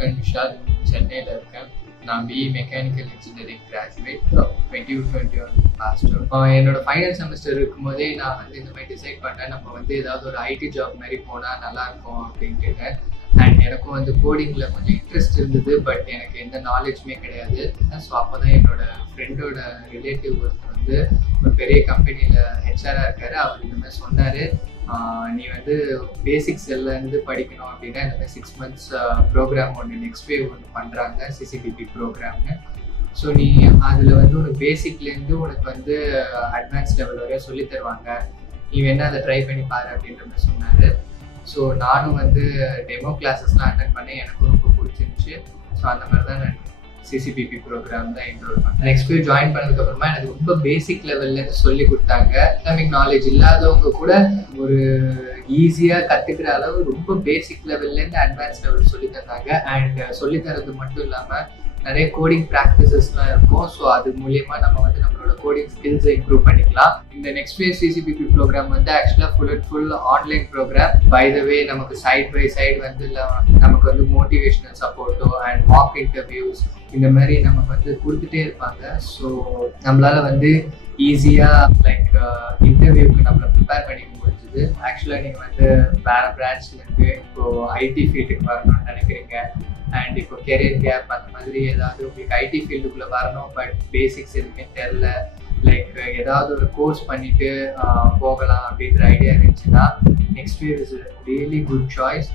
Infant Vishal, Chennai. நான் BE mechanical engineering graduate 2021 passed out. என்னோட final semester இருக்கும்போதே நான் வந்து இந்த மாதிரி டிசைட் பண்ணேன், நம்ம வந்து ஏதாவது ஒரு ஐடி ஜாப் மாதிரி போனால் நல்லாயிருக்கும் அப்படின்ட்டு. அண்ட் எனக்கும் வந்து கோடிங்கில் கொஞ்சம் இன்ட்ரெஸ்ட் இருந்தது, பட் எனக்கு எந்த நாலேஜுமே கிடையாது. ஸோ அப்போ தான் என்னோட ஃப்ரெண்டோட ரிலேட்டிவ் ஒருத்தர் வந்து ஒரு பெரிய கம்பெனியில் ஹெச்ஆராக இருக்காரு. அவர் இந்த மாதிரி சொன்னார், நீ வந்து பேசிக்ஸ் எல்லாம் படிக்கணும் அப்படின்னா இந்த மாதிரி 6 months ப்ரோக்ராம் ஒன்று NxtWave ஒன்று பண்ணுறாங்க, CCBP ப்ரோக்ராம்னு. ஸோ நீ அதில் வந்து உனக்கு பேசிக்லேருந்து உனக்கு வந்து அட்வான்ஸ் லெவல் வரையும் சொல்லி தருவாங்க, நீ வேணா அதை ட்ரை பண்ணி பாரு அப்படின்ற மாதிரி சொன்னார். ஸோ நானும் வந்து டெமோ கிளாஸஸ்லாம் அட்டென்ட் பண்ணேன், எனக்கும் ரொம்ப பிடிச்சிருந்துச்சு. ஸோ அந்த மாதிரி தான் நான் CCBP ப்ரோக்ராம் தான் என்ரோல் பண்ணேன். NxtWave ஜாயின் பண்ணதுக்கப்புறமா எனக்கு ரொம்ப பேசிக் லெவல்லேருந்து சொல்லி கொடுத்தாங்க. எக்கனாமிக் நாலேஜ் இல்லாதவங்க கூட ஒரு ஈஸியாக கற்றுக்கிற அளவு ரொம்ப பேசிக் லெவல்லேருந்து அட்வான்ஸ் லெவல் சொல்லி தந்தாங்க. அண்ட் சொல்லித்தரது மட்டும் இல்லாமல் நிறைய கோடிங் ப்ராக்டிசஸ்லாம் இருக்கும். ஸோ அது மூலயமா நம்ம வந்து நம்மளோட கோடிங் ஸ்கில்ஸை இம்ப்ரூவ் பண்ணிக்கலாம். இந்த NxtWave CCBP ப்ரோக்ராம் வந்து ஆக்சுவலாக full online program. By the way நமக்கு சைட் பை சைடு வந்து நமக்கு வந்து மோட்டிவேஷனல் சப்போர்ட்டோ அண்ட் மாக் இன்டர்வியூஸ் இந்த மாதிரி நமக்கு வந்து கொடுத்துட்டே இருப்பாங்க. ஸோ நம்மளால வந்து ஈஸியாக லைக் இன்டர்வியூக்கு நம்மளை ப்ரிப்பேர் பண்ணிக்க முடிஞ்சுது. ஆக்சுவலாக நீங்கள் வந்து வேறு பிரான்ச்லேருந்து இப்போது ஐடி ஃபீல்டுக்கு வரணும்னு நினைக்கிறீங்க, அண்ட் இப்போ கெரியர் கேப் அந்த மாதிரி ஏதாவது உங்களுக்கு ஐடி ஃபீல்டுக்குள்ளே வரணும், பட் பேசிக்ஸ் எதுவுமே தெரில, லைக் ஏதாவது ஒரு கோர்ஸ் பண்ணிவிட்டு போகலாம் அப்படின்ற ஐடியா இருந்துச்சுன்னா NxtWave is really good choice.